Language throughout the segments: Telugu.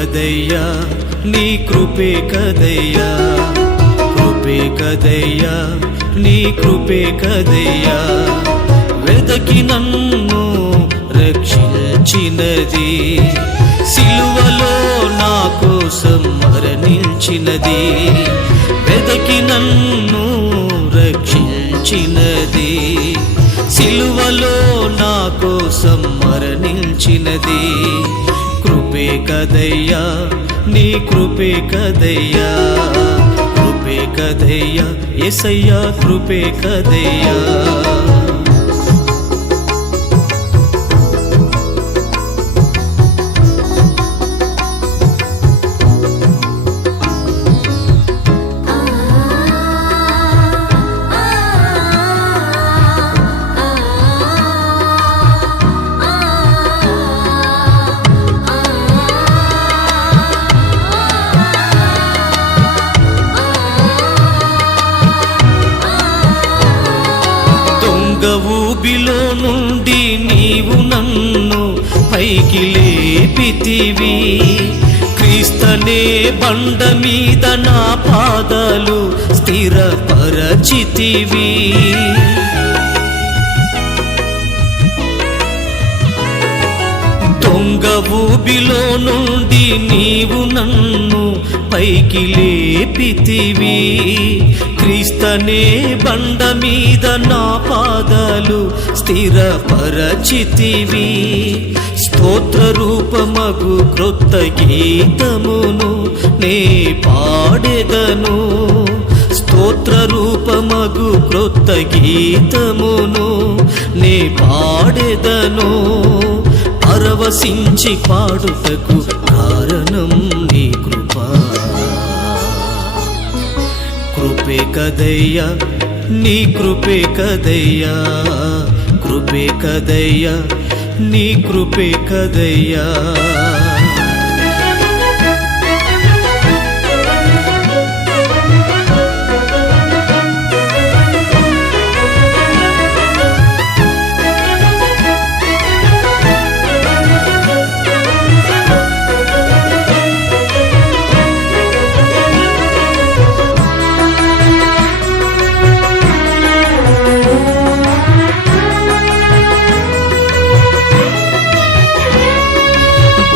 కదయ్యా నీ కృపే కదయ్యా, కృపే కదయ్యా నీ కృపే కదయ్యా, వెదకి నన్ను రక్షించినది, సిలువలో నా కోసం మరణించినది, వెదకి నన్ను రక్షించినది, సిలువలో నా కోసం మరణించినది, కృపే కదయ్యా నీ కృపే కదయ్యా, కృపే కదయ్యా యేసయ్యా కృపే కదయ్యా. ఊబిలో నుండి నీవు నన్ను పైకి లేపితివి, క్రీస్తనే బండ మీద నా పాదాలు స్థిరపరచితివి, దొంగ ఊబిలో నుండి నీవు నన్ను పైకి లేపితివి, క్రీస్తనే బండ మీద నా పాదాలు స్థిరపరచితివి, స్తోత్ర రూపమగు క్రొత్త గీతమును నే పాడెదను, స్తోత్ర రూపమగు క్రొత్త గీతమును నే పాడెదను, పరవశించి పాడుటకు కారణం నీ కృపా, కృపే కదయ్యా నీ కృపే కదయ్యా, కృపే కదయ్యా నీ కృపే కదయ్యా.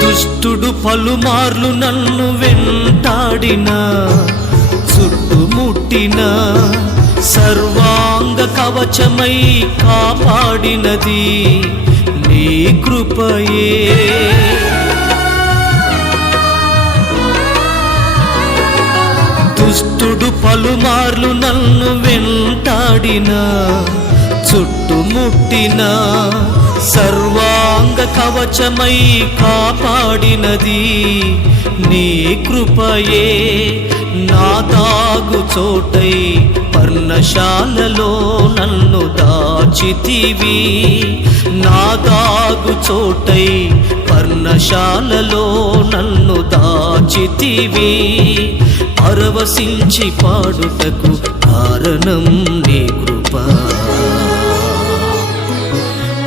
దుష్టుడు పలుమార్లు నన్ను వెంటాడినా, చుట్టుముట్టిన సర్వాంగ కవచమై కాపాడినది నీ కృపయే, దుష్టుడు పలుమార్లు నన్ను వెంటాడినా, చుట్టుముట్టిన సర్వాంగ కవచమై కాపాడినది నీ కృపయే, నా దాగు చోటై పర్ణశాలలో నన్ను దాచితివి, నా దాగు చోటై పర్ణశాలలో నన్ను దాచితివి, పరవశించి పాడుటకు కారణం నీ కృపా,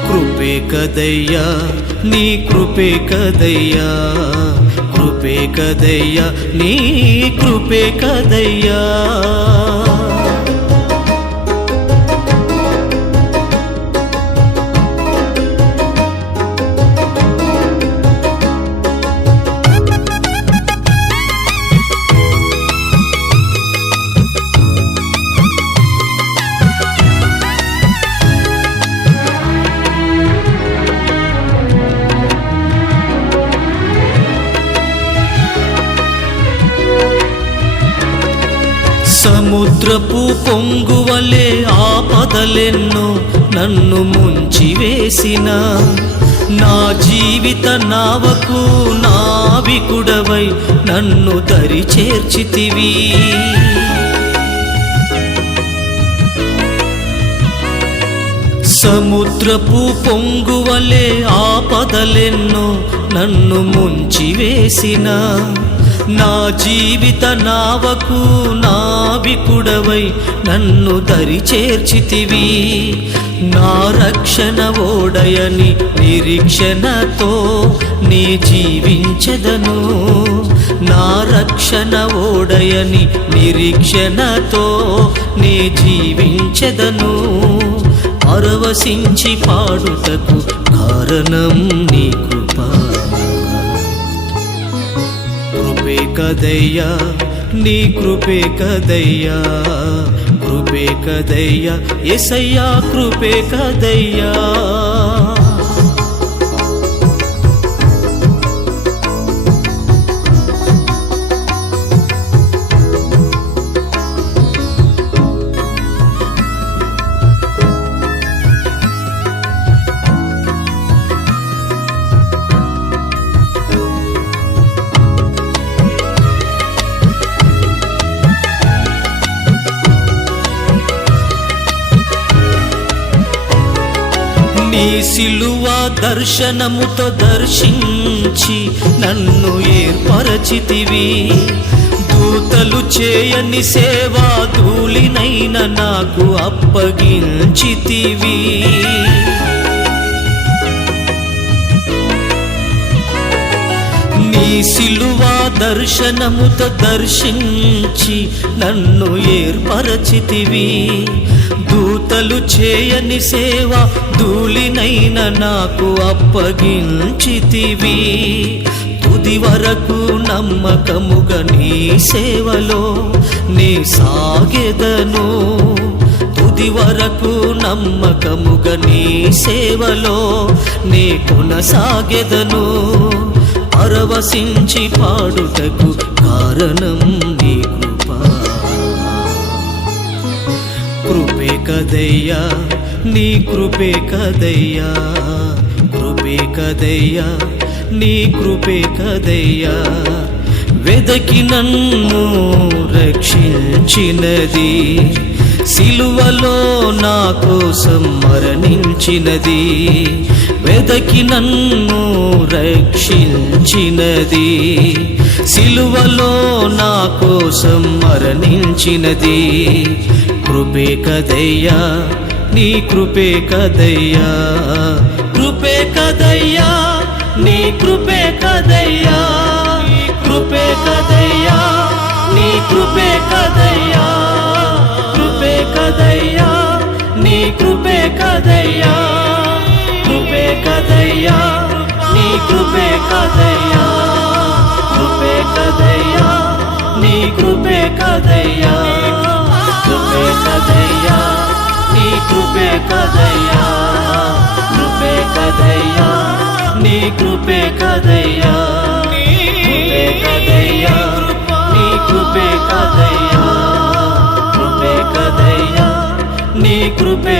కృపే కదయ్యా నీ కృపే కదయ్యా, కృపే కదయ్యా నీ కృపే కదయ్యా. సముద్రపు పొంగువలే ఆపదలెన్నో నన్ను ముంచివేసిన, నా జీవిత నావకు నావికుడవై నన్ను దరి చేర్చితివి, సముద్రపు పొంగువలే ఆపదలెన్నో నన్ను ముంచివేసిన, నా జీవిత నావకు నావికుడవై నన్ను దరి చేర్చితివి. నా రక్షణ ఓడయని నిరీక్షణతో నీ జీవించెదను. నా రక్షణ ఓడయని నిరీక్షణతో నీ జీవించెదను. పరవశించి పాడుటకు కారణం నీ కృప. కృపే కదయ్యా నీ కృపే కదయ్యా, కృపే కదయ్యా యేసయ్యా, కృపే కదయ్యా. నీ సిలువ దర్శనముతో దర్శించి నన్ను ఏర్పరచితివి. దూతలు చేయని సేవా ధూళినైన నాకు అప్పగించితివి. నీ సిలువ దర్శనముతో దర్శించి నన్ను ఏర్పరచితివి. దూతలు చేయని సేవ ధూళినైన నాకు అప్పగించితివి. తుది వరకు నమ్మకముగా నీ సేవలో నీ సాగెదను. తుది వరకు నమ్మకముగా నీ సేవలో నీ కొనసాగెదను. పరవశించి పాడుటకు కారణం నీ కృప. కృపే కదయ్యా నీ కృపే కదయ్యా, కృపే కదయ్యా నీ కృపే కదయ్యా. వెదకి నన్ను రక్షించినది, సిలువలో నా కోసం మరణించినది. వెదకి నన్ను రక్షించినది, సిలువలో నా కోసం మరణించినది. కృపే కదయ్యా నీ కృపే కదయ్యా, కృపే కదయ్యా నీ కృపే కదయ్యా, కృపే కదయ్యా నీ కృపే కదయ్యా, కృపే కదయ్యా నీ కృపే కదయ్యా, కృపే కదయ్యా నీ కృపే కదయ్యా, కృపే కదయ్యా నీ కృపే కదయ్యా, కృపే కదయ్యా నీ కృపే కదయ్యా, కృపే కదయ్యా నీ కృపే కదయ్యా, కృపే కదయ్యా నీ కృపే కదయ్యా, కృపే కదయ్యా నీ కృపే